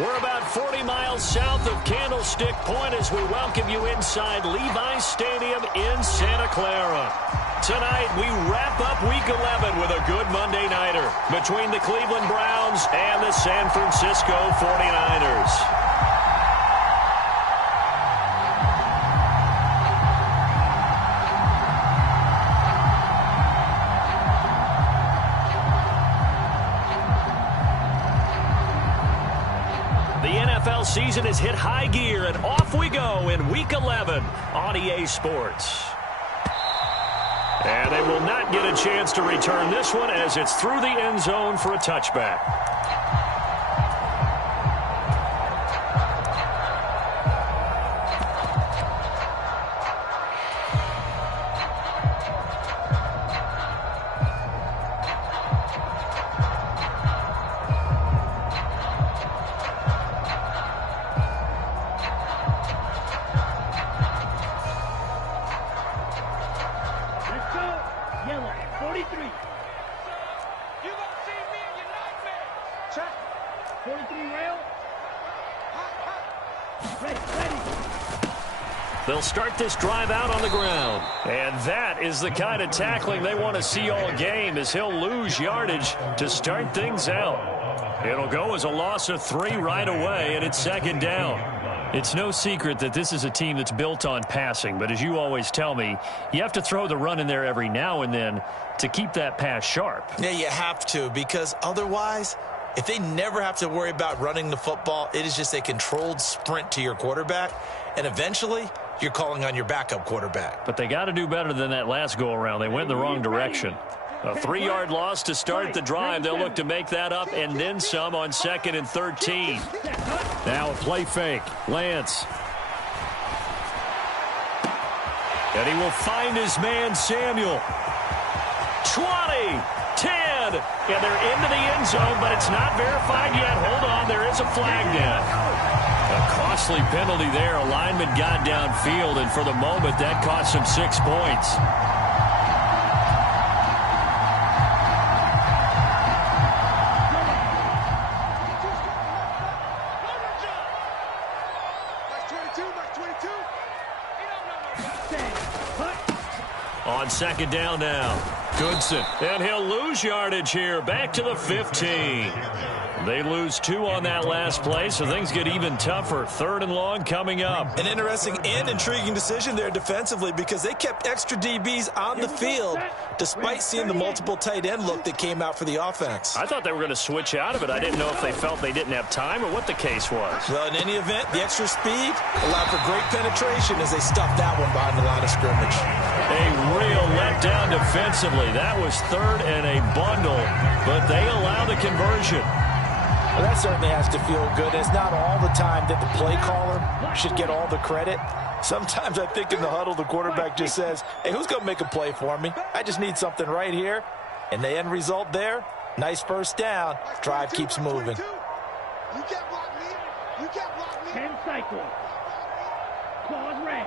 We're about 40 miles south of Candlestick Point as we welcome you inside Levi's Stadium in Santa Clara. Tonight, we wrap up Week 11 with a good Monday nighter between the Cleveland Browns and the San Francisco 49ers. NFL season has hit high gear, and off we go in Week 11 on EA Sports. And they will not get a chance to return this one as it's through the end zone for a touchback. They'll start this drive out on the ground. And that is the kind of tackling they want to see all game, as he'll lose yardage to start things out. It'll go as a loss of 3 right away, and it's second down. It's no secret that this is a team that's built on passing, but as you always tell me, you have to throw the run in there every now and then to keep that pass sharp. Yeah, you have to, because otherwise, if they never have to worry about running the football, it is just a controlled sprint to your quarterback, and eventually you're calling on your backup quarterback. But they got to do better than that last go-around. They went in the wrong direction. A 3-yard loss to start the drive. They'll look to make that up and then some on 2nd and 13. Now a play fake. Lance. And he will find his man, Samuel. 20, 10, and they're into the end zone, but it's not verified yet. Hold on, there is a flag down. A costly penalty there. A lineman got downfield, and for the moment, that cost him 6 points. On second down now. Goodson. And he'll lose yardage here. Back to the 15. They lose 2 on that last play, so things get even tougher. 3rd and long coming up. An interesting and intriguing decision there defensively, because they kept extra DBs on the field despite seeing the multiple tight end look that came out for the offense. I thought they were going to switch out of it. I didn't know if they felt they didn't have time or what the case was. Well, in any event, the extra speed allowed for great penetration as they stuffed that one behind the line of scrimmage. A real letdown defensively. That was 3rd and a bundle, but they allow the conversion. Well, that certainly has to feel good. It's not all the time that the play caller should get all the credit. Sometimes I think in the huddle, the quarterback just says, hey, who's going to make a play for me? I just need something right here. And the end result there, nice first down. Drive keeps moving. 10 cycles. Pause red.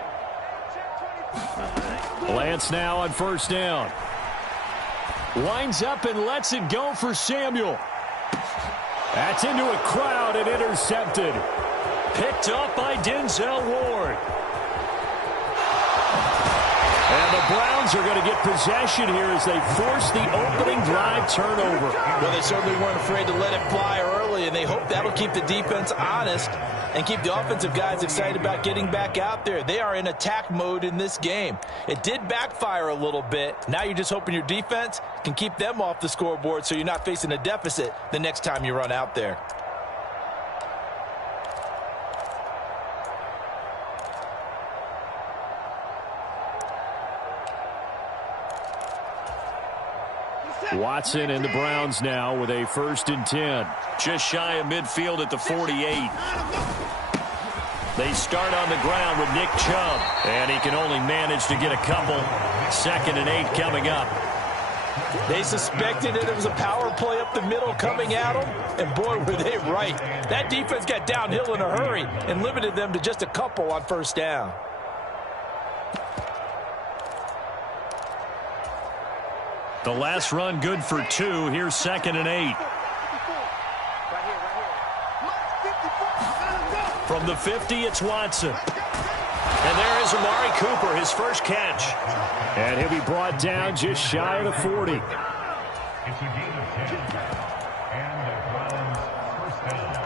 Lance now on first down. Winds up and lets it go for Samuel. That's into a crowd and intercepted. Picked up by Denzel Ward. And the Browns are going to get possession here as they force the opening drive turnover. Well, they certainly weren't afraid to let it fly early, and they hope that'll keep the defense honest and keep the offensive guys excited about getting back out there. They are in attack mode in this game. It did backfire a little bit. Now you're just hoping your defense can keep them off the scoreboard so you're not facing a deficit the next time you run out there. Watson and the Browns now with a 1st and 10. Just shy of midfield at the 48. They start on the ground with Nick Chubb, and he can only manage to get a couple. 2nd and 8 coming up. They suspected that it was a power play up the middle coming at them, and boy, were they right. That defense got downhill in a hurry and limited them to just a couple on 1st down. The last run good for 2. Here's 2nd and 8. From the 50, it's Watson. And there is Amari Cooper, his first catch. And he'll be brought down just shy of the 40. It's a gain of 10. And the Browns' 1st down.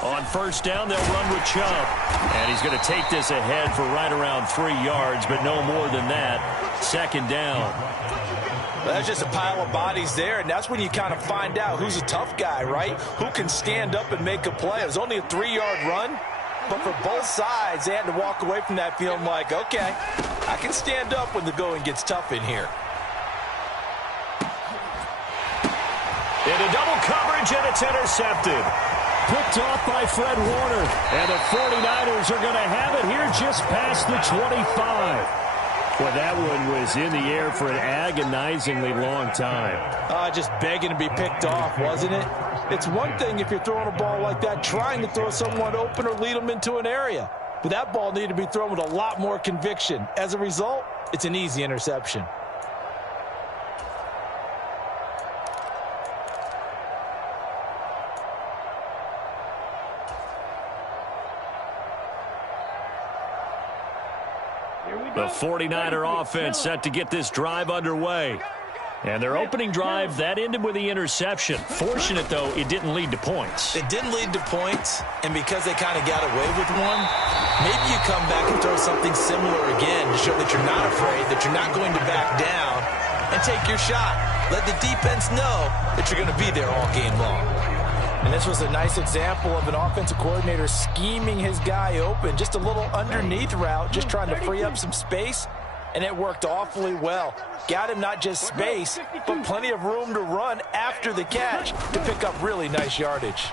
On 1st down, they'll run with Chubb. And he's going to take this ahead for right around 3 yards, but no more than that. 2nd down. Well, that's just a pile of bodies there, and that's when you kind of find out who's a tough guy, right? Who can stand up and make a play. It was only a 3-yard run, but for both sides, they had to walk away from that feeling like, okay, I can stand up when the going gets tough in here. Into double coverage, and it's intercepted. Picked off by Fred Warner. And the 49ers are going to have it here just past the 25. Well, that one was in the air for an agonizingly long time. Just begging to be picked off, wasn't it? It's one thing if you're throwing a ball like that, trying to throw someone open or lead them into an area. But that ball needed to be thrown with a lot more conviction. As a result, it's an easy interception. The 49er offense set to get this drive underway. And their opening drive, that ended with the interception. Fortunate, though, it didn't lead to points. It didn't lead to points, and because they kind of got away with one, maybe you come back and throw something similar again to show that you're not afraid, that you're not going to back down, and take your shot. Let the defense know that you're going to be there all game long. And this was a nice example of an offensive coordinator scheming his guy open. Just a little underneath route, just trying to free up some space, and it worked awfully well. Got him not just space, but plenty of room to run after the catch to pick up really nice yardage.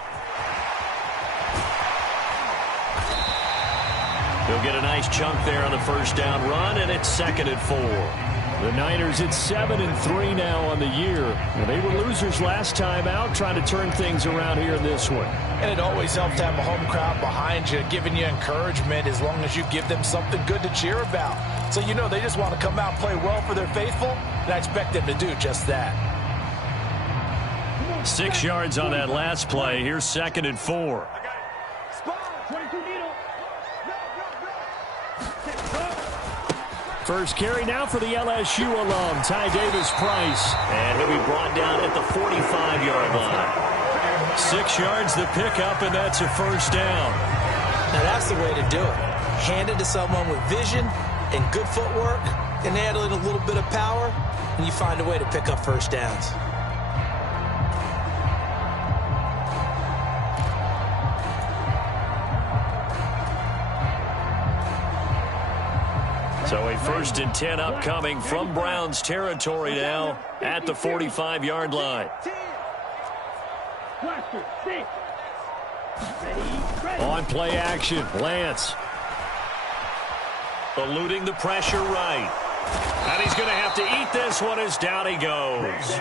He'll get a nice chunk there on the 1st down run, and it's 2nd and 4. The Niners at 7-3 now on the year. They were losers last time out, trying to turn things around here in this one. And it always helps to have a home crowd behind you, giving you encouragement as long as you give them something good to cheer about. So you know they just want to come out and play well for their faithful, and I expect them to do just that. 6 yards on that last play. Here's 2nd and 4. First carry now for the LSU alum, Ty Davis-Price. And he'll be brought down at the 45-yard line. 6 yards the pickup, and that's a 1st down. Now that's the way to do it. Hand it to someone with vision and good footwork, and add in a little bit of power, and you find a way to pick up 1st downs. So a 1st and 10 upcoming from Browns territory now at the 45-yard line. On play action, Lance. Eluding the pressure right. And he's going to have to eat this one as down he goes.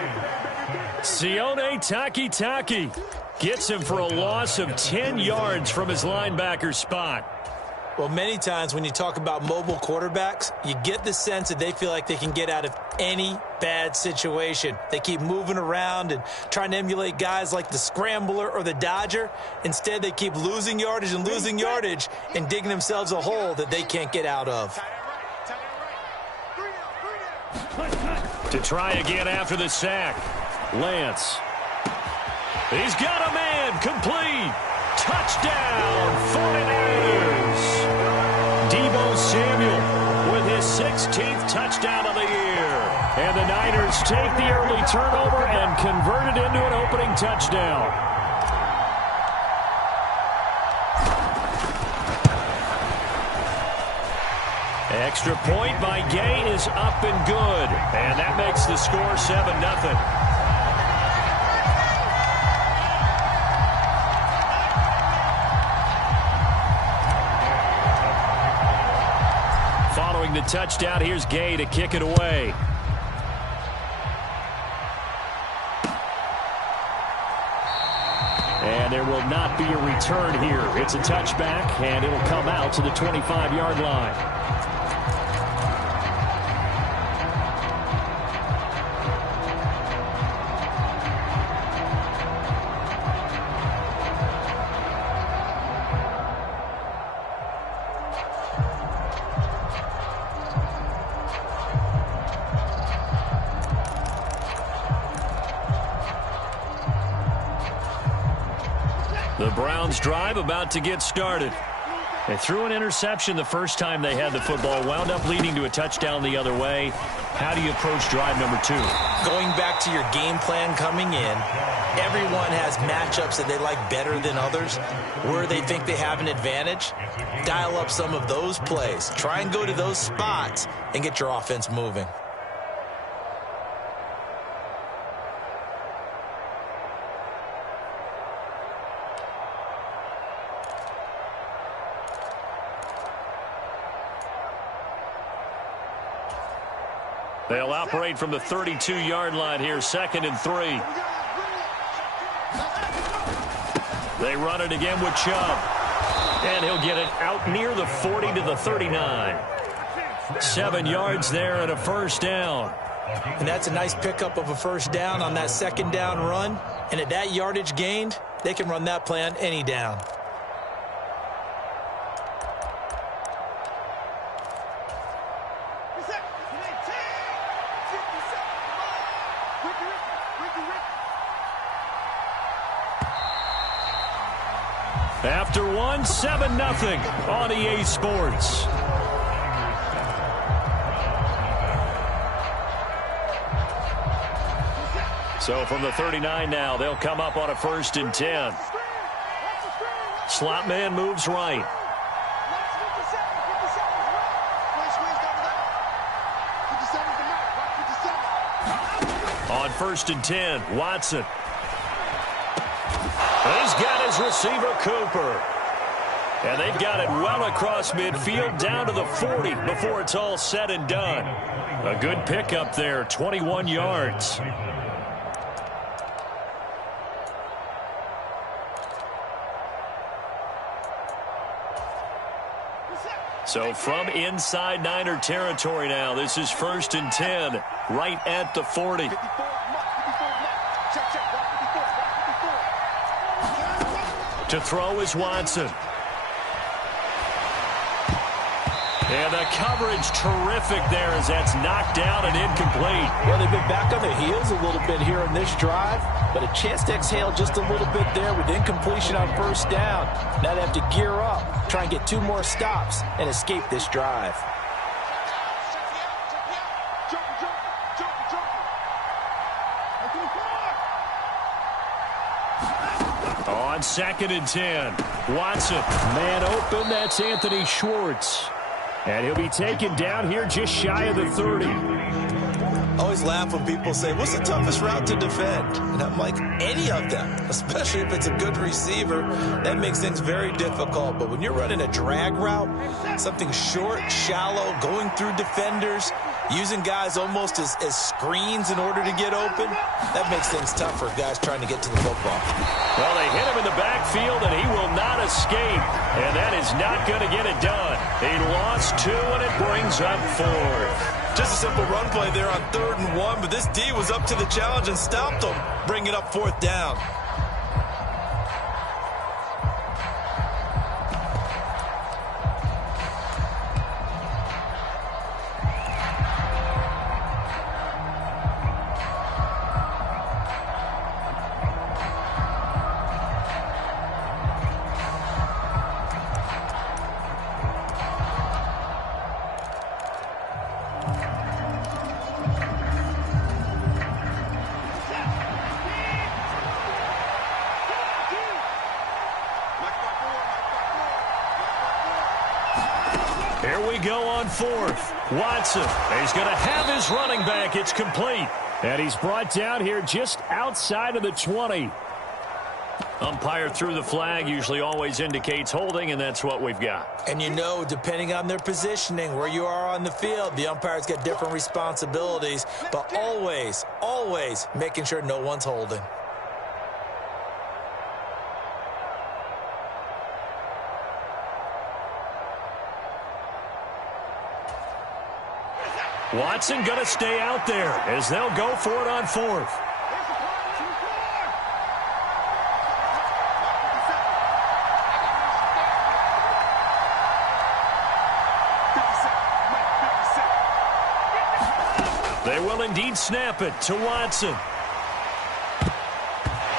Sione Takitaki gets him for a loss of 10 yards from his linebacker spot. Well, many times when you talk about mobile quarterbacks, you get the sense that they feel like they can get out of any bad situation. They keep moving around and trying to emulate guys like the Scrambler or the Dodger. Instead, they keep losing yardage and digging themselves a hole that they can't get out of. To try again after the sack, Lance. He's got a man, complete. Touchdown, 49ers. Deebo Samuel 16th touchdown of the year. And the Niners take the early turnover and convert it into an opening touchdown. Extra point by Gay is up and good. And that makes the score 7-0. Following the touchdown, here's Gay to kick it away. And there will not be a return here. It's a touchback, and it'll come out to the 25-yard line. The Browns drive about to get started. They threw an interception the first time they had the football, wound up leading to a touchdown the other way. How do you approach drive number 2? Going back to your game plan coming in, everyone has matchups that they like better than others. Where they think they have an advantage, dial up some of those plays. Try and go to those spots and get your offense moving. They'll operate from the 32-yard line here, 2nd and 3. They run it again with Chubb. And he'll get it out near the 40 to the 39. 7 yards there and a first down. And that's a nice pickup of a first down on that 2nd down run. And at that yardage gained, they can run that play on any down. After one, 7-0 on EA Sports. So from the 39 now, they'll come up on a 1st and 10. Slot man moves right. On 1st and 10, Watson. He's got his receiver, Cooper. And they've got it well across midfield down to the 40 before it's all said and done. A good pickup there, 21 yards. So from inside Niner territory now, this is 1st and 10, right at the 40. To throw is Watson. And the coverage terrific there as that's knocked down and incomplete. Well, they've been back on their heels a little bit here on this drive, but a chance to exhale just a little bit there with incompletion on 1st down. Now they have to gear up, try and get 2 more stops and escape this drive. On 2nd and 10, Watson, man open, that's Anthony Schwartz. And he'll be taken down here just shy of the 30. I always laugh when people say, what's the toughest route to defend? And I'm like, any of them, especially if it's a good receiver. That makes things very difficult. But when you're running a drag route, something short, shallow, going through defenders, using guys almost as screens in order to get open, that makes things tough for guys trying to get to the football. Well, they hit him in the backfield, and he will not escape. And that is not going to get it done. He lost 2, and it brings up 4. Just a simple run play there on 3rd and 1, but this D was up to the challenge and stopped them, bringing up 4th down. we go on fourth. Watson, he's going to have his running back. It's complete. And he's brought down here just outside of the 20. Umpire threw the flag, usually always indicates holding, and that's what we've got. And you know, depending on their positioning, where you are on the field, the umpires get different responsibilities, but always, always making sure no one's holding. Watson going to stay out there as they'll go for it on fourth. They will indeed snap it to Watson.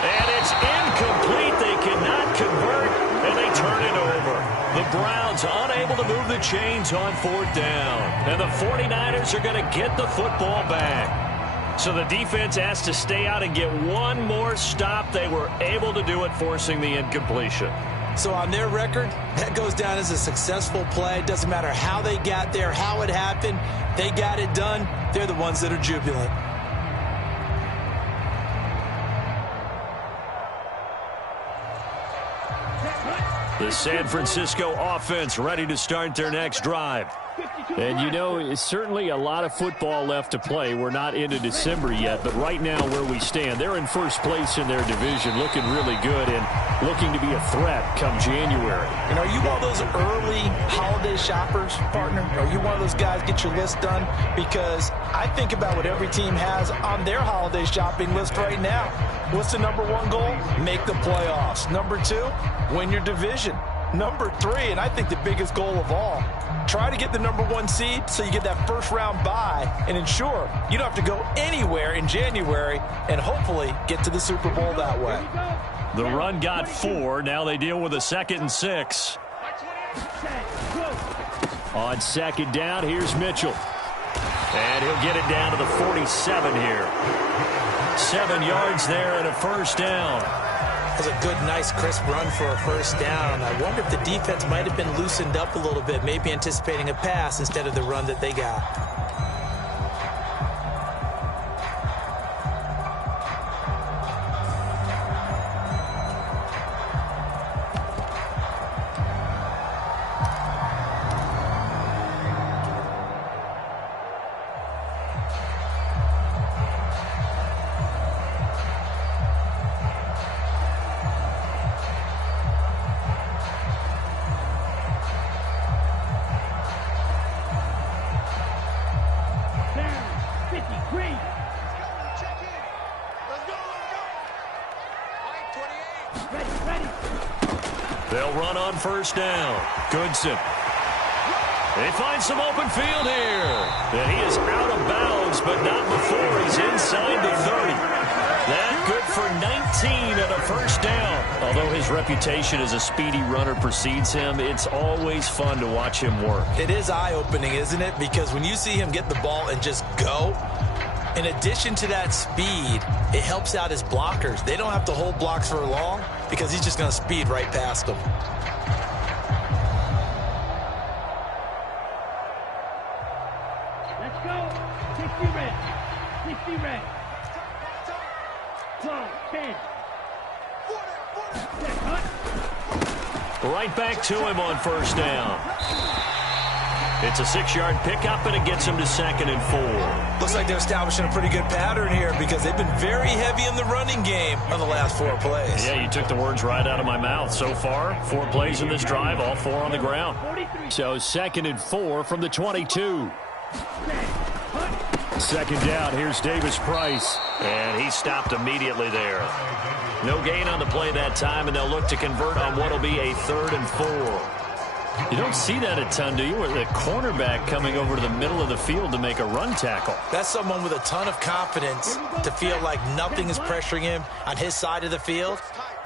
And it's incomplete. They cannot convert, and they turn it over. The Browns unable to move the chains on fourth down. And the 49ers are going to get the football back. So the defense has to stay out and get one more stop. They were able to do it, forcing the incompletion. So on their record, that goes down as a successful play. It doesn't matter how they got there, how it happened. They got it done. They're the ones that are jubilant. The San Francisco offense ready to start their next drive. And, you know, it's certainly a lot of football left to play. We're not into December yet, but right now where we stand, they're in first place in their division, looking really good and looking to be a threat come January. And are you one of those early holiday shoppers, partner? Are you one of those guys get your list done? Because I think about what every team has on their holiday shopping list right now. What's the number one goal? Make the playoffs. Number two, win your division. Number three, and I think the biggest goal of all, try to get the number one seed so you get that first round bye and ensure you don't have to go anywhere in January and hopefully get to the Super Bowl that way. The run got 4. Now they deal with a 2nd and 6. On second down, here's Mitchell. And he'll get it down to the 47 here. 7 yards there and a first down. That's a good, nice, crisp run for a first down. I wonder if the defense might have been loosened up a little bit, maybe anticipating a pass instead of the run that they got. They'll run on first down. Goodson. They find some open field here. And he is out of bounds, but not before he's inside the 30. That good for 19 and a first down. Although his reputation as a speedy runner precedes him, it's always fun to watch him work. It is eye-opening, isn't it? Because when you see him get the ball and just go, in addition to that speed, it helps out his blockers. They don't have to hold blocks for long because he's just going to speed right past them. Let's go. 60 red. 60 red. 12, 10. Right back to him on first down. It's a 6-yard pickup, and it gets him to 2nd and 4. Looks like they're establishing a pretty good pattern here because they've been very heavy in the running game on the last 4 plays. Yeah, you took the words right out of my mouth. So far, 4 plays in this drive, all 4 on the ground. So 2nd and 4 from the 22. 2nd down, here's Davis Price. And he stopped immediately there. No gain on the play that time, and they'll look to convert on what will be a 3rd and 4. You don't see that a ton, do you? With a cornerback coming over to the middle of the field to make a run tackle. That's someone with a ton of confidence to feel like nothing is pressuring him on his side of the field.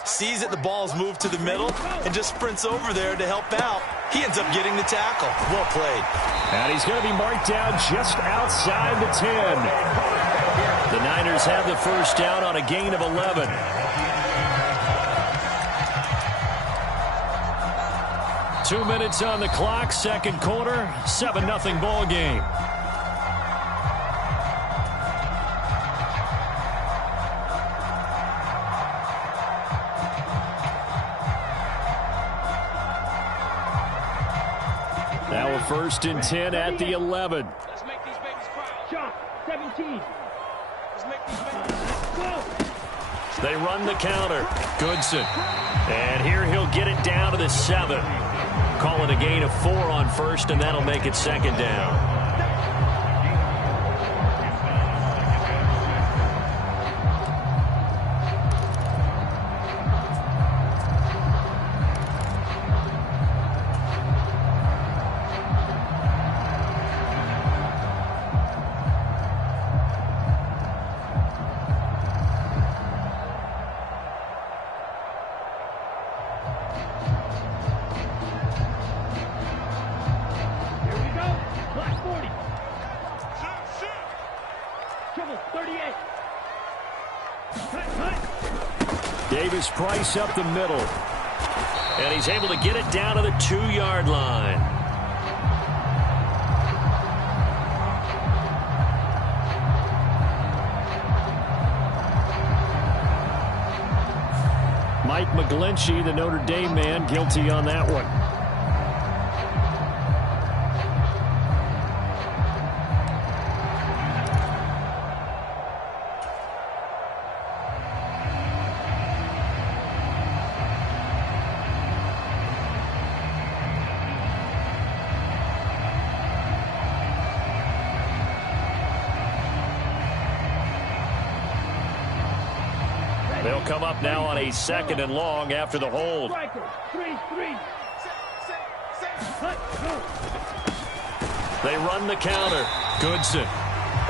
Sees that the ball's moved to the middle and just sprints over there to help out. He ends up getting the tackle. Well played. And he's going to be marked down just outside the 10. The Niners have the first down on a gain of 11. 2 minutes on the clock, second quarter, 7-0 ball game. Now a 1st and 10 at the 11. Let's make these babies cry. Shot 17. Let's make these babies go. They run the counter. Goodson. And here he'll get it down to the 7. Call it a gain of 4 on 1st, and that'll make it 2nd down. Price up the middle. And he's able to get it down to the 2-yard line. Mike McGlinchey, the Notre Dame man, guilty on that one. They'll come up now on a 2nd and long after the hold. They run the counter. Goodson.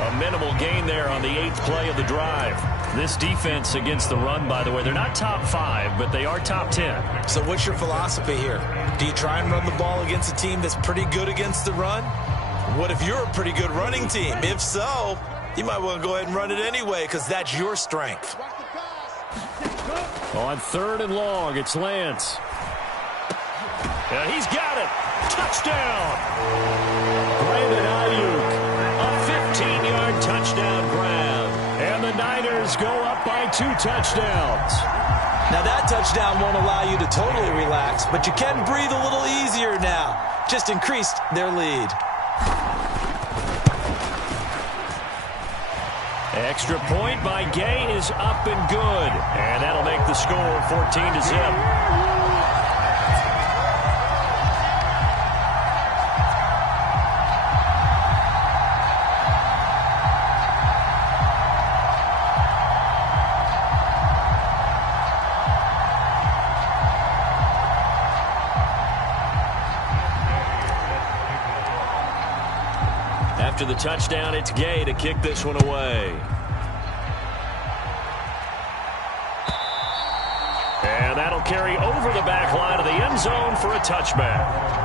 A minimal gain there on the 8th play of the drive. This defense against the run, by the way, they're not top 5, but they are top 10. So what's your philosophy here? Do you try and run the ball against a team that's pretty good against the run? What if you're a pretty good running team? If so, you might want to go ahead and run it anyway because that's your strength. On 3rd and long, it's Lance. And he's got it. Touchdown. Brandon Ayuk. A 15-yard touchdown grab. And the Niners go up by 2 touchdowns. Now that touchdown won't allow you to totally relax, but you can breathe a little easier now. Just increased their lead. Extra point by Gay is up and good. And that'll make the score 14-0. After the touchdown, it's Gay to kick this one away. And that'll carry over the back line of the end zone for a touchback.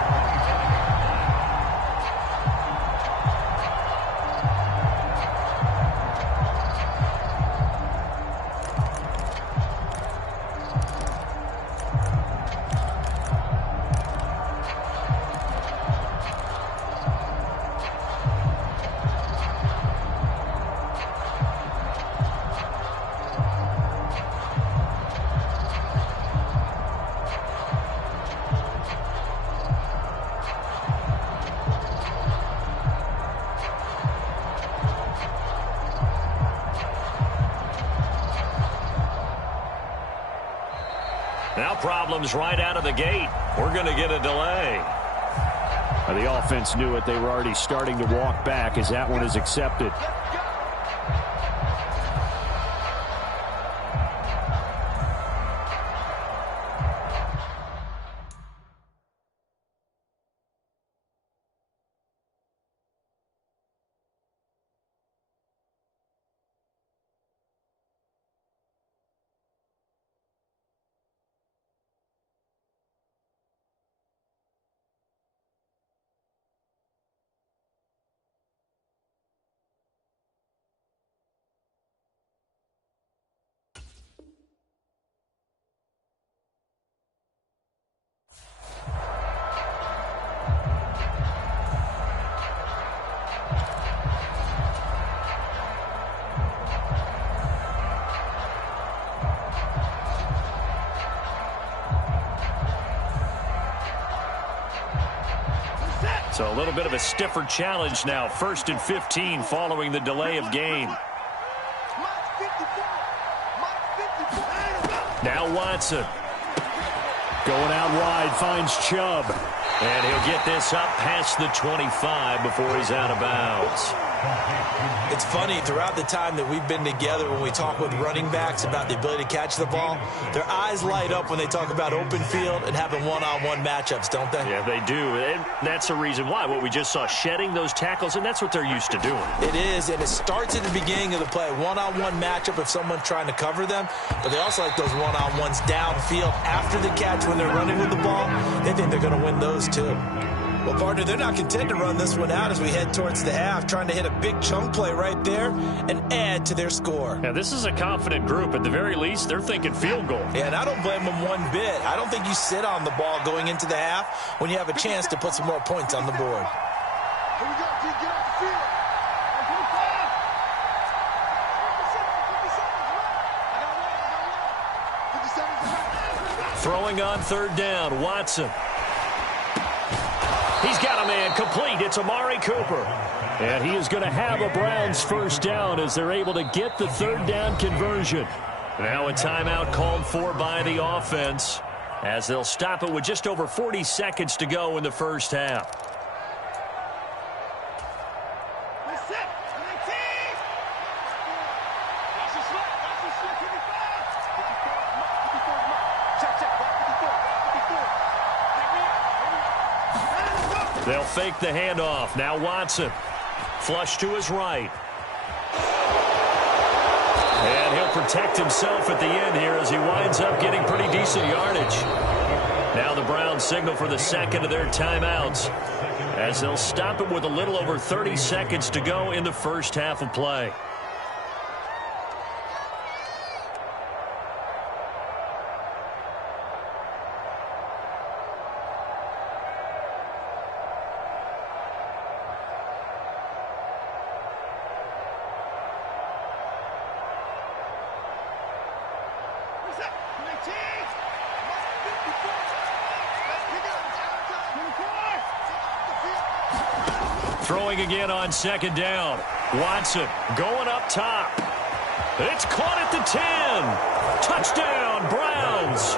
Now problems right out of the gate. We're going to get a delay. The offense knew it. They were already starting to walk back as that one is accepted. So a little bit of a stiffer challenge now. 1st and 15 following the delay of game. Now Watson. Going out wide, finds Chubb. And he'll get this up past the 25 before he's out of bounds. It's funny, throughout the time that we've been together, when we talk with running backs about the ability to catch the ball, their eyes light up when they talk about open field and having one-on-one matchups, don't they? Yeah, they do. And that's the reason why. What we just saw, shedding those tackles, and that's what they're used to doing. It is, and it starts at the beginning of the play. One-on-one matchup if someone's trying to cover them, but they also like those one-on-ones downfield after the catch when they're running with the ball. They think they're going to win those too. Well, partner, they're not content to run this one out as we head towards the half, trying to hit a big chunk play right there and add to their score. Now, this is a confident group. At the very least, they're thinking field goal. Yeah, and I don't blame them one bit. I don't think you sit on the ball going into the half when you have a chance to put some more points on the board. Here we go, G. Get off the field. Throwing on 3rd down, Watson. He's got a man complete. It's Amari Cooper. And he is going to have a Browns 1st down as they're able to get the 3rd down conversion. Now a timeout called for by the offense as they'll stop it with just over 40 seconds to go in the 1st half. They'll fake the handoff. Now Watson. Flush to his right. And he'll protect himself at the end here as he winds up getting pretty decent yardage. Now the Browns signal for the 2nd of their timeouts as they'll stop it with a little over 30 seconds to go in the 1st half of play. Throwing again on 2nd down. Watson going up top. It's caught at the 10. Touchdown, Browns.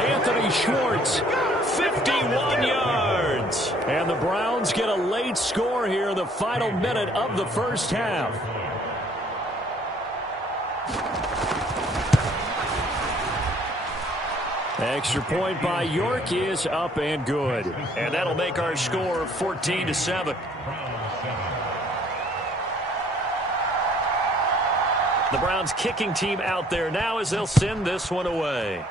Anthony Schwartz, 51 yards. And the Browns get a late score here in the final minute of the 1st half. Extra point by York is up and good. And that'll make our score 14-7. The Browns kicking team out there now as they'll send this one away.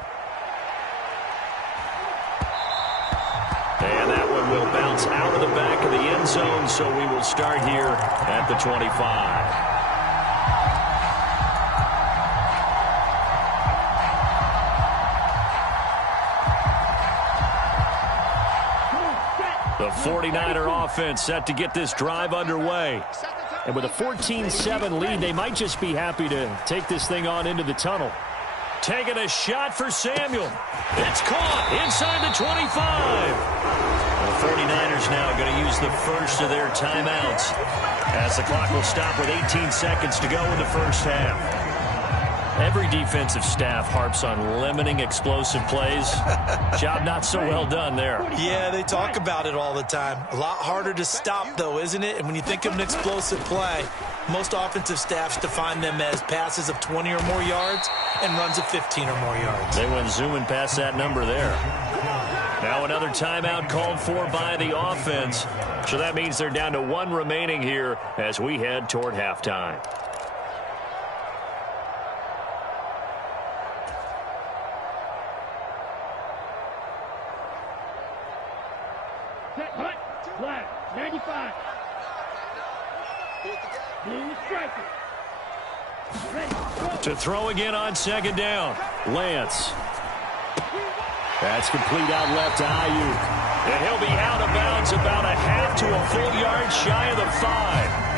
And that one will bounce out of the back of the end zone, so we will start here at the 25. The 49er offense set to get this drive underway. And with a 14-7 lead, they might just be happy to take this thing on into the tunnel. Taking a shot for Samuel. It's caught inside the 25. The 49ers now going to use the 1st of their timeouts as the clock will stop with 18 seconds to go in the 1st half. Every defensive staff harps on limiting explosive plays. Job not so well done there. Yeah, they talk about it all the time. A lot harder to stop, though, isn't it? And when you think of an explosive play, most offensive staffs define them as passes of 20 or more yards and runs of 15 or more yards. They went zooming past that number there. Now another timeout called for by the offense. So that means they're down to 1 remaining here as we head toward halftime. Flag, 95. Blue striker. Ready, to throw again on 2nd down. Lance. That's complete out left to Ayuk. And he'll be out of bounds about a half to a full yard shy of the 5.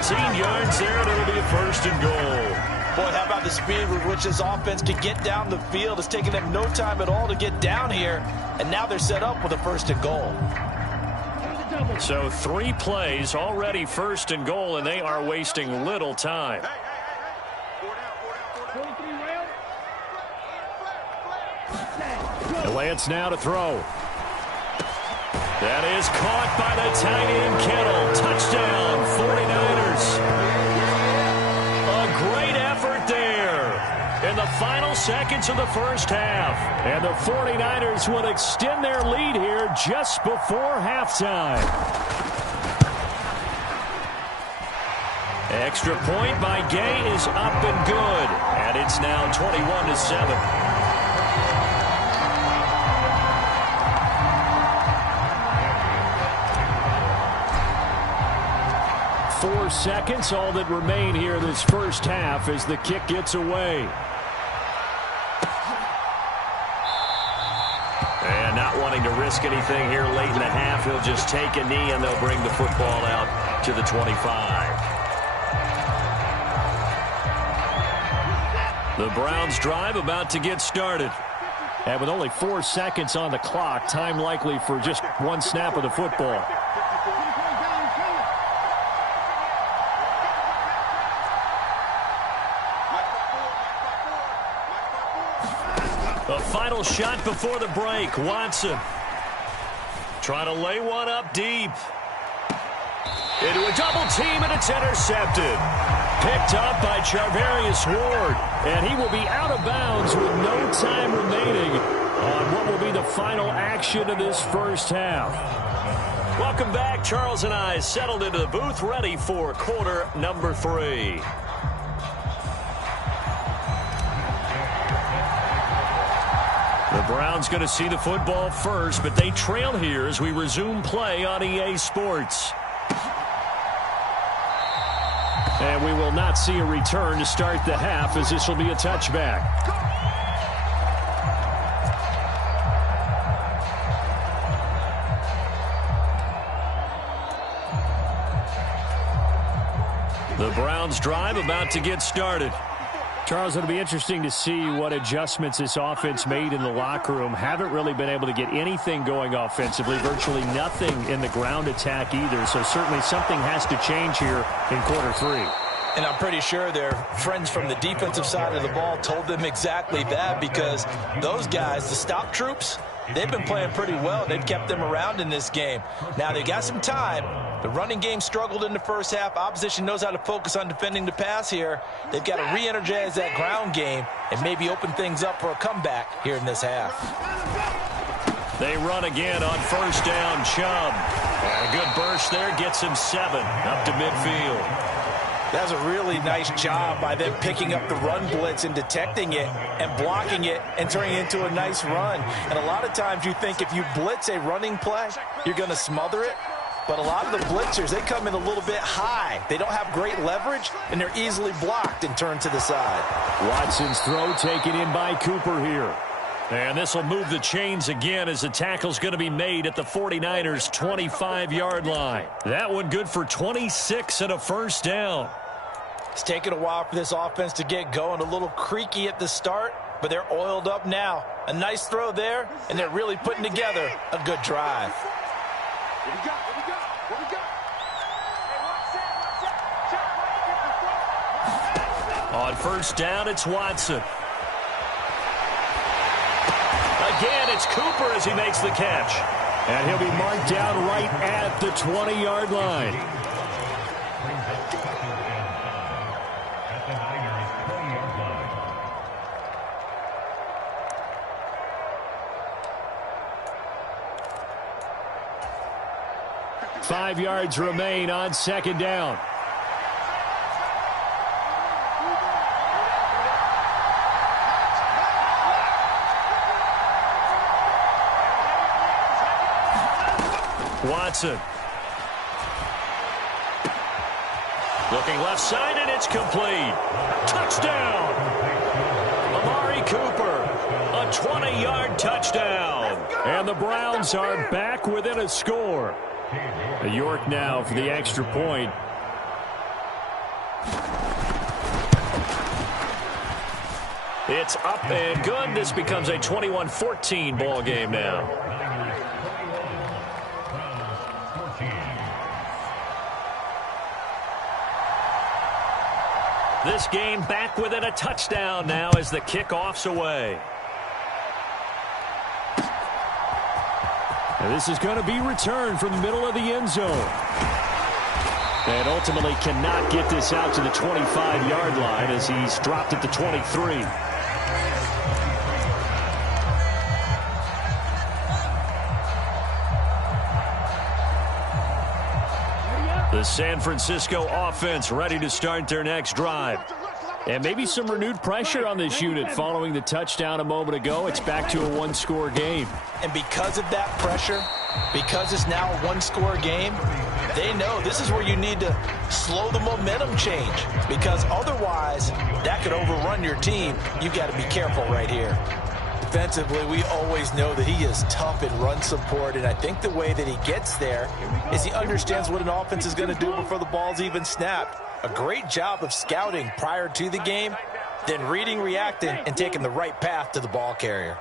18 yards there, and it'll be a 1st and goal. Boy, how about the speed with which this offense can get down the field? It's taken them no time at all to get down here, and now they're set up with a 1st and goal. So 3 plays, already 1st and goal, and they are wasting little time. The Lance now to throw. That is caught by the tight end Kittle. Touchdown, 49ers. A great effort there in the final seconds of the first half. And the 49ers will extend their lead here just before halftime. Extra point by Gay is up and good. And it's now 21-7. 4 seconds, all that remain here this first half as the kick gets away. And not wanting to risk anything here late in the half, he'll just take a knee and they'll bring the football out to the 25. The Browns drive about to get started. And with only 4 seconds on the clock, time likely for just 1 snap of the football. A final shot before the break. Watson trying to lay one up deep. Into a double team, and it's intercepted. Picked up by Charvarius Ward. And he will be out of bounds with no time remaining on what will be the final action of this first half. Welcome back. Charles and I settled into the booth, ready for quarter number 3. The Browns going to see the football first, but they trail here as we resume play on EA Sports. And we will not see a return to start the half, as this will be a touchback. The Browns drive about to get started. Charles, it'll be interesting to see what adjustments this offense made in the locker room. Haven't really been able to get anything going offensively, virtually nothing in the ground attack either. So certainly something has to change here in quarter 3. And I'm pretty sure their friends from the defensive side of the ball told them exactly that, because those guys, the stop troops, they've been playing pretty well. They've kept them around in this game. Now they got some time. The running game struggled in the first half. Opposition knows how to focus on defending the pass here. They've got to re-energize that ground game and maybe open things up for a comeback here in this half. They run again on first down. Chubb. And a good burst there gets him 7 up to midfield. That's a really nice job by them picking up the run blitz and detecting it and blocking it and turning it into a nice run. And a lot of times you think if you blitz a running play, you're going to smother it. But a lot of the blitzers, they come in a little bit high. They don't have great leverage, and they're easily blocked and turned to the side. Watson's throw taken in by Cooper here. And this will move the chains again as the tackle's going to be made at the 49ers' 25-yard line. That one good for 26 and a first down. It's taken a while for this offense to get going. A little creaky at the start, but they're oiled up now. A nice throw there, and they're really putting together a good drive. On first down, it's Watson. Again, it's Cooper as he makes the catch. And he'll be marked down right at the 20-yard line. At the Niners' 20-yard line. 5 yards remain on second down. Watson. Looking left side, and it's complete. Touchdown! Amari Cooper, a 20-yard touchdown. And the Browns are back within a score. York now for the extra point. It's up and good. This becomes a 21-14 ball game now. This game back within a touchdown now as the kickoff's away. And this is going to be returned from the middle of the end zone. And ultimately cannot get this out to the 25-yard line as he's dropped at the 23. The San Francisco offense ready to start their next drive. And maybe some renewed pressure on this unit following the touchdown a moment ago. It's back to a one-score game. And because of that pressure, because it's now a one-score game, they know this is where you need to slow the momentum change, because otherwise that could overrun your team. You've got to be careful right here. Defensively, we always know that he is tough in run support, and I think the way that he gets there is he understands what an offense is going to do before the ball's even snapped. A great job of scouting prior to the game, then reading, reacting, and taking the right path to the ball carrier.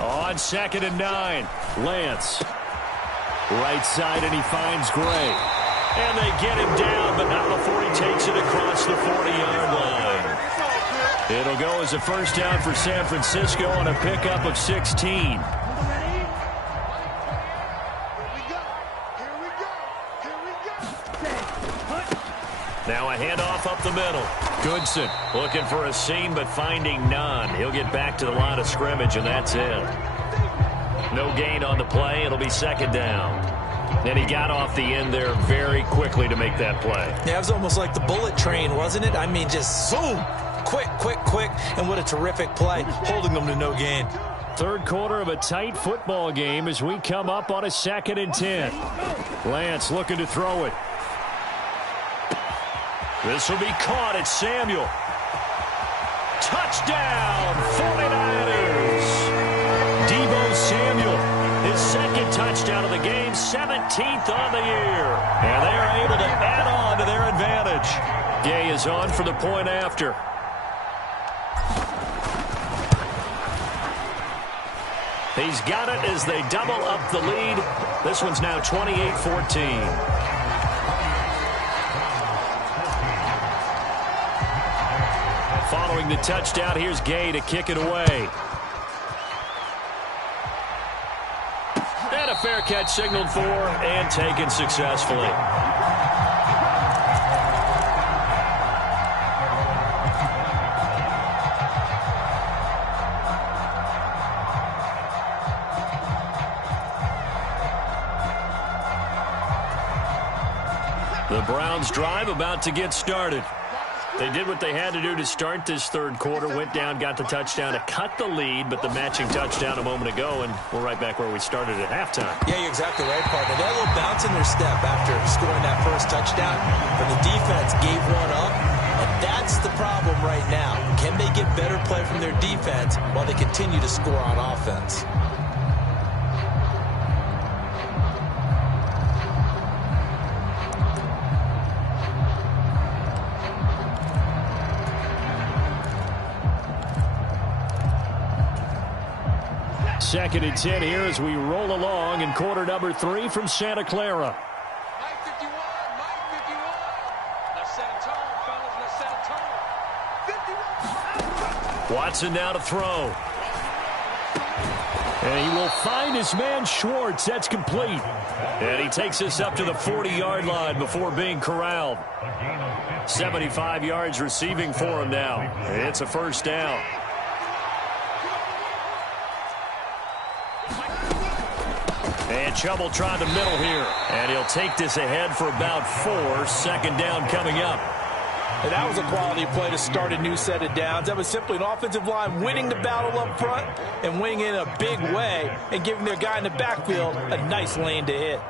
On 2nd and 9, Lance. Right side, and he finds Gray. And they get him down, but not before he takes it across the 40-yard line. It'll go as a first down for San Francisco on a pickup of 16. Now a handoff up the middle. Goodson looking for a seam, but finding none. He'll get back to the line of scrimmage, and that's it. No gain on the play. It'll be 2nd down. And he got off the end there very quickly to make that play. Yeah, it was almost like the bullet train, wasn't it? I mean, just zoom. Quick, quick, quick. And what a terrific play, holding them to no gain. Third quarter of a tight football game as we come up on a 2nd and 10. Lance looking to throw it. This will be caught at Samuel. Touchdown, 49ers. Deebo Samuel, his 2nd touchdown of the game, 17th on the year. And they are able to add on to their advantage. Gay is on for the point after. He's got it as they double up the lead. This one's now 28-14. Following the touchdown, here's Gay to kick it away. And a fair catch signaled for and taken successfully. The Browns' drive about to get started. They did what they had to do to start this third quarter, went down, got the touchdown to cut the lead, but the matching touchdown a moment ago, and we're right back where we started at halftime. Yeah, you're exactly right, partner. They had a little bounce in their step after scoring that first touchdown, but the defense gave one up, and that's the problem right now. Can they get better play from their defense while they continue to score on offense? Second and 10 here as we roll along in quarter number 3 from Santa Clara. Mike 51, Mike 51. Let's set a tone, fellas. Let's set a tone. 51. Watson now to throw. And he will find his man Schwartz. That's complete. And he takes us up to the 40-yard line before being corralled. 75 yards receiving for him now. It's a first down. And Chubb tried the middle here. And he'll take this ahead for about 4. 2nd down coming up. And that was a quality play to start a new set of downs. That was simply an offensive line winning the battle up front and winning in a big way and giving their guy in the backfield a nice lane to hit.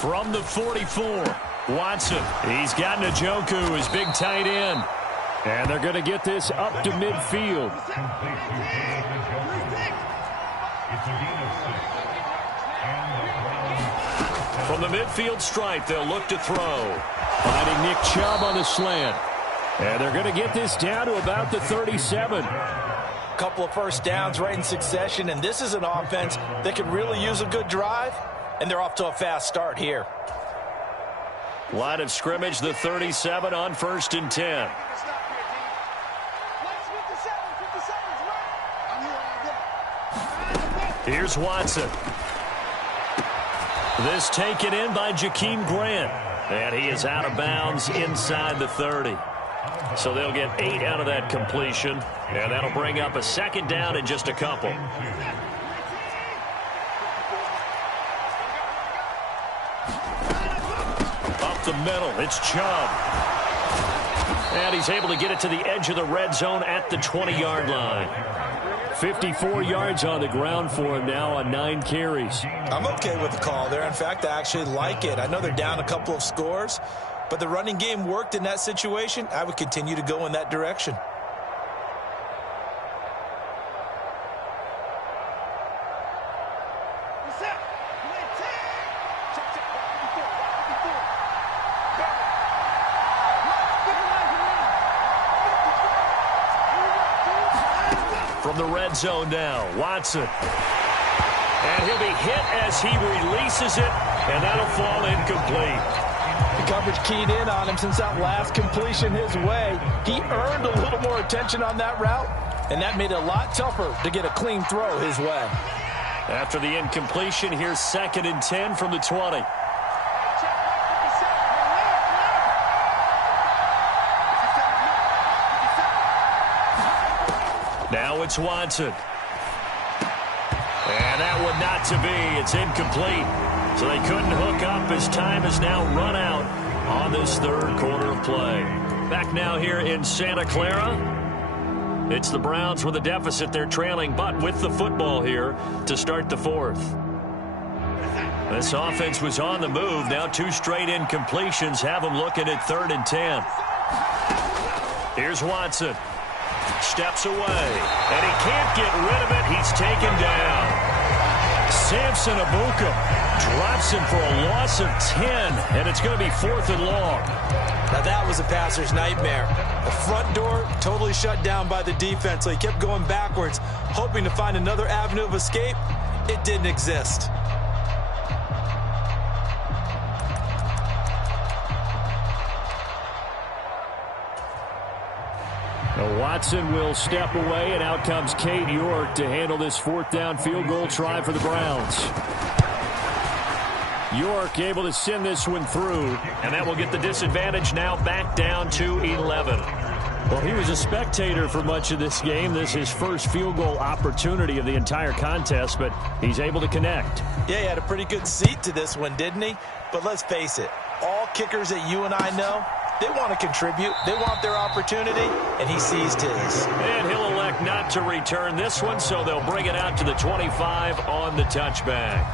From the 44, Watson. He's got Njoku, his big tight end. And they're going to get this up to midfield. From the midfield stripe, they'll look to throw. Finding Nick Chubb on the slant. And they're going to get this down to about the 37. couple of first downs right in succession, and this is an offense that can really use a good drive, and they're off to a fast start here. Line of scrimmage, the 37 on 1st and 10. Here's Watson. This taken in by Jakeem Grant. And he is out of bounds inside the 30. So they'll get 8 out of that completion. And that'll bring up a 2nd down in just a couple. Up the middle, it's Chubb. And he's able to get it to the edge of the red zone at the 20-yard line. 54 yards on the ground for him now on 9 carries. I'm okay with the call there. In fact, I actually like it. I know they're down a couple of scores, but the running game worked in that situation. I would continue to go in that direction. From the red zone now, Watson. And he'll be hit as he releases it, and that'll fall incomplete. The coverage keyed in on him since that last completion his way. He earned a little more attention on that route, and that made it a lot tougher to get a clean throw his way. After the incompletion, here's 2nd and 10 from the 20. Now it's Watson. And that one not to be. It's incomplete. So they couldn't hook up as time has now run out on this 3rd quarter of play. Back now here in Santa Clara. It's the Browns with a deficit. They're trailing, but with the football here to start the 4th. This offense was on the move. Now 2 straight incompletions have them looking at 3rd and 10. Here's Watson. Steps away, and he can't get rid of it. He's taken down. Samson Abuka drops him for a loss of 10, and it's going to be 4th and long. Now that was a passer's nightmare. The front door totally shut down by the defense, so he kept going backwards, hoping to find another avenue of escape. It didn't exist. Watson will step away, and out comes Cade York to handle this 4th down field goal try for the Browns. York able to send this one through, and that will get the disadvantage now back down to 11. Well, he was a spectator for much of this game. This is his first field goal opportunity of the entire contest, but he's able to connect. Yeah, he had a pretty good seat to this one, didn't he? But let's face it, all kickers that you and I know, they want to contribute. They want their opportunity, and he seized his. And he'll elect not to return this one, so they'll bring it out to the 25 on the touchback.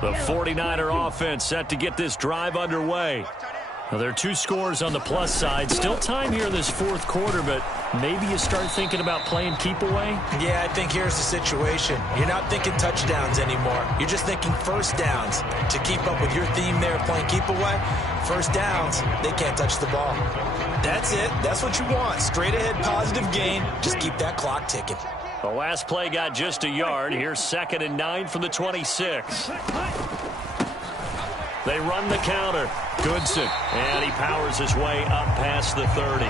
The 49er offense set to get this drive underway. Now, there are 2 scores on the plus side. Still time here in this 4th quarter, but maybe you start thinking about playing keep away? Yeah, I think here's the situation. You're not thinking touchdowns anymore. You're just thinking first downs. To keep up with your theme there, playing keep away, first downs, they can't touch the ball. That's it. That's what you want. Straight ahead positive gain. Just keep that clock ticking. The last play got just a yard. Here's 2nd and 9 from the 26. They run the counter. Goodson, and he powers his way up past the 30.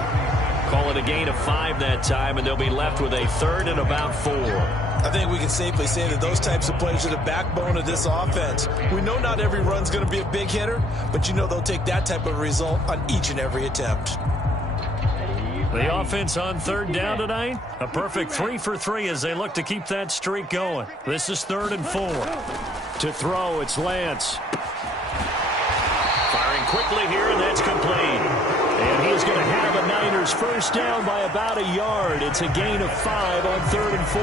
Call it a gain of 5 that time, and they'll be left with a 3rd and about 4. I think we can safely say that those types of plays are the backbone of this offense. We know not every run's going to be a big hitter, but you know they'll take that type of result on each and every attempt. The offense on 3rd down tonight, a perfect 3 for 3 as they look to keep that streak going. This is 3rd and 4. To throw, it's Lance. Firing quickly here, and that's complete. And he's going to have a Niners first down by about a yard. It's a gain of 5 on 3rd and 4.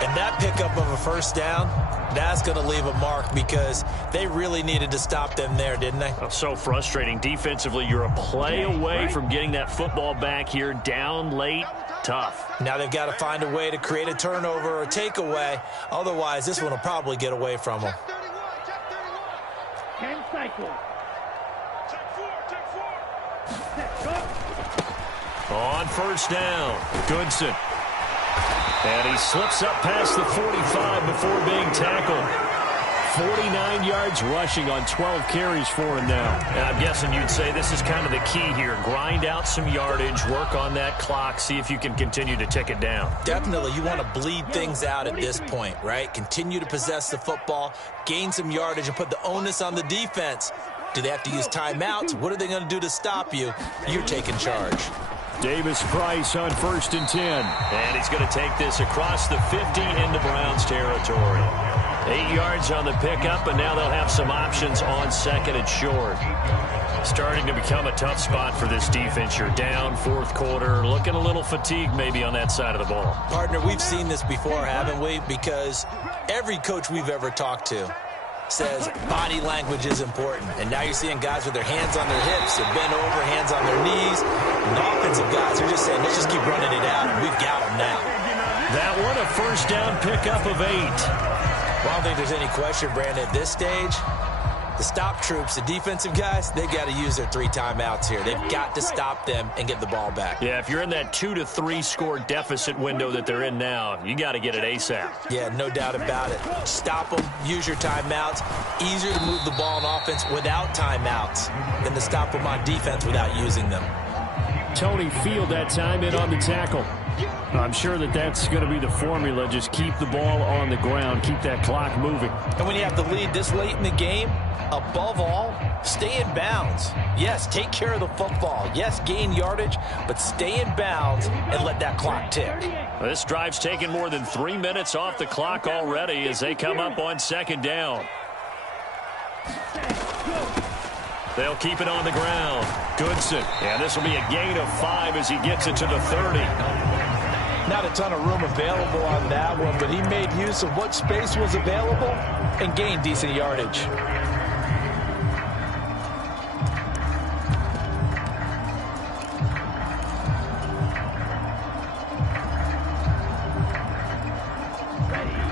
And that pickup of a first down, that's going to leave a mark because they really needed to stop them there, didn't they? That's so frustrating. Defensively, you're a play away from getting that football back here down late. Tough. Now they've got to find a way to create a turnover or takeaway. Otherwise, this one will probably get away from them. 10 cycles. On first down, Goodson. And he slips up past the 45 before being tackled. 49 yards rushing on 12 carries for him now. And I'm guessing you'd say this is kind of the key here. Grind out some yardage, work on that clock, see if you can continue to tick it down. Definitely, you want to bleed things out at this point, right? Continue to possess the football, gain some yardage, and put the onus on the defense. Do they have to use timeouts? What are they going to do to stop you? You're taking charge. Davis Price on 1st and 10. And he's going to take this across the 50 into Browns territory. 8 yards on the pickup, and now they'll have some options on 2nd and short. Starting to become a tough spot for this defense. You're down, 4th quarter, looking a little fatigued maybe on that side of the ball. Partner, we've seen this before, haven't we? Because every coach we've ever talked to says body language is important. And now you're seeing guys with their hands on their hips, they're bent over, hands on their knees. And the offensive guys are just saying, let's just keep running it out, and we've got them now. That one, a first down pickup of 8. Well, I don't think there's any question, Brandon, at this stage, the stop troops, the defensive guys, they've got to use their 3 timeouts here. They've got to stop them and get the ball back. Yeah, if you're in that 2 to 3 score deficit window that they're in now, you got to get it ASAP. Yeah, no doubt about it. Stop them, use your timeouts. Easier to move the ball on offense without timeouts than to stop them on defense without using them. Tony Field that time in on the tackle. I'm sure that's going to be the formula. Just keep the ball on the ground. Keep that clock moving. And when you have the lead this late in the game, above all, stay in bounds. Yes, take care of the football. Yes, gain yardage, but stay in bounds and let that clock tick. This drive's taken more than 3 minutes off the clock already as they come up on 2nd down. They'll keep it on the ground. Goodson. And this will be a gain of 5 as he gets it to the 30. Not a ton of room available on that one, but he made use of what space was available and gained decent yardage.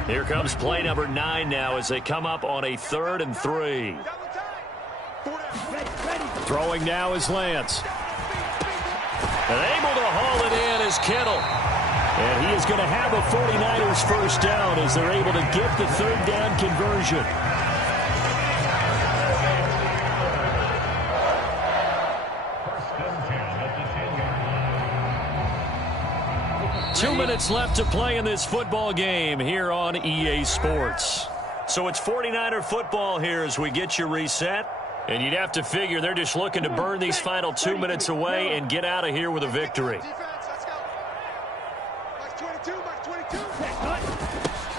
Here comes play number 9 now as they come up on a 3rd and 3. Throwing now is Lance. And able to haul it in is Kittle. And he is going to have a 49ers first down as they're able to get the 3rd down conversion. First and 10 at the 10-yard line. 2 minutes left to play in this football game here on EA Sports. So it's 49er football here as we get you reset. And you'd have to figure they're just looking to burn these final 2 minutes away and get out of here with a victory.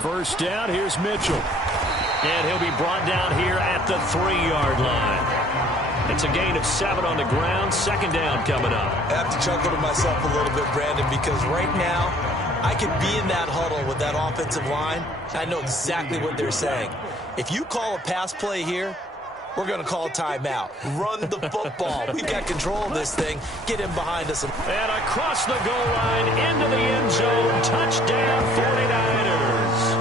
First down, here's Mitchell. And he'll be brought down here at the 3-yard line. It's a gain of 7 on the ground. 2nd down coming up. I have to chuckle to myself a little bit, Brandon, because right now I could be in that huddle with that offensive line. I know exactly what they're saying. If you call a pass play here, we're going to call a timeout. Run the football. We've got control of this thing. Get him behind us. And across the goal line, into the end zone. Touchdown, 49ers.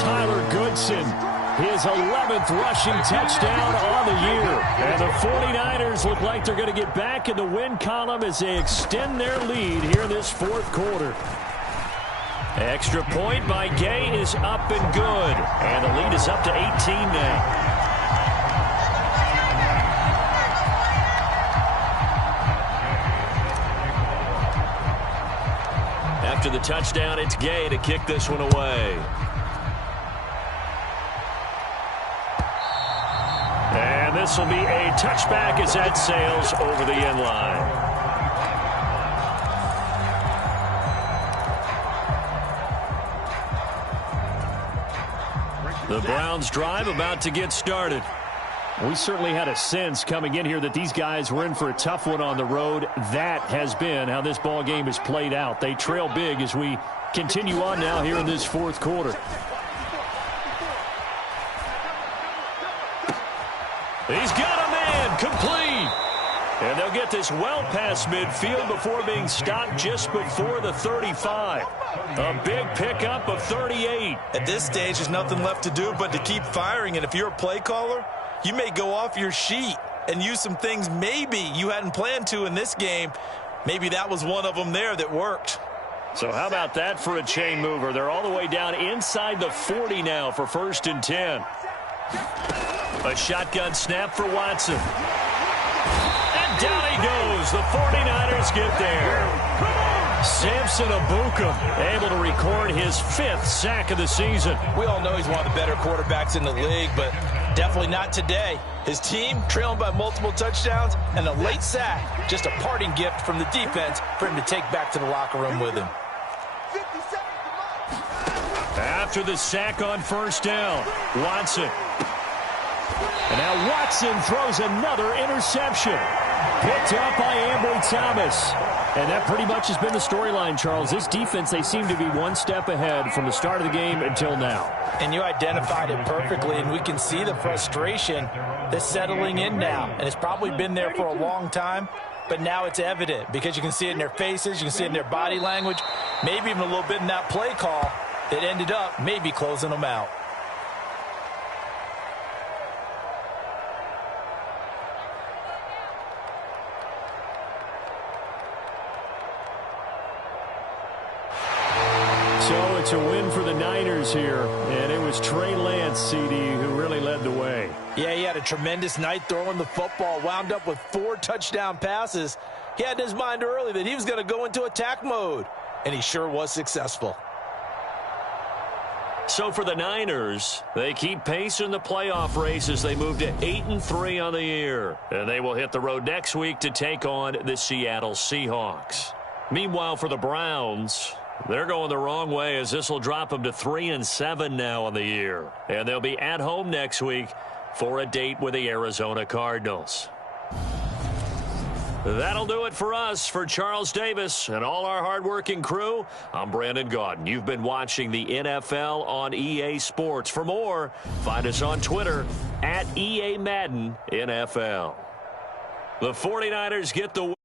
Tyler Goodson, his 11th rushing touchdown on the year. And the 49ers look like they're going to get back in the win column as they extend their lead here in this 4th quarter. Extra point by Gay is up and good. And the lead is up to 18 now. After the touchdown, it's Gay to kick this one away. And this will be a touchback as that sails over the end line. The Browns drive about to get started. We certainly had a sense coming in here that these guys were in for a tough one on the road. That has been how this ball game has played out. They trail big as we continue on now here in this 4th quarter. He's got a man complete. And they'll get this well past midfield before being stopped just before the 35. A big pickup of 38. At this stage, there's nothing left to do but to keep firing. And if you're a play caller, you may go off your sheet. and use some things maybe you hadn't planned to in this game. Maybe that was one of them there that worked. So how about that for a chain mover? They're all the way down inside the 40 now for 1st and 10. A shotgun snap for Watson. And down he goes. The 49ers get there. Samson Ebukam able to record his 5th sack of the season. We all know he's one of the better quarterbacks in the league, but definitely not today. His team trailing by multiple touchdowns and a late sack. Just a parting gift from the defense for him to take back to the locker room with him. After the sack on 1st down, Watson. And now Watson throws another interception. Picked up by Ambry Thomas. And that pretty much has been the storyline, Charles. This defense, they seem to be one step ahead from the start of the game until now. And you identified it perfectly, and we can see the frustration that's settling in now. And it's probably been there for a long time, but now it's evident because you can see it in their faces, you can see it in their body language, maybe even a little bit in that play call that ended up maybe closing them out. So it's a win for the Niners here, and it was Trey Lance, CD, who really led the way. Yeah, he had a tremendous night throwing the football, wound up with 4 touchdown passes. He had in his mind early that he was going to go into attack mode, and he sure was successful. So for the Niners, they keep pace in the playoff race as they move to 8-3 on the year. And they will hit the road next week to take on the Seattle Seahawks. Meanwhile, for the Browns, they're going the wrong way as this will drop them to 3-7 now on the year. And they'll be at home next week for a date with the Arizona Cardinals. That'll do it for us. For Charles Davis and all our hardworking crew, I'm Brandon Gaudin. You've been watching the NFL on EA Sports. For more, find us on Twitter @EA Madden NFL. The 49ers get the win.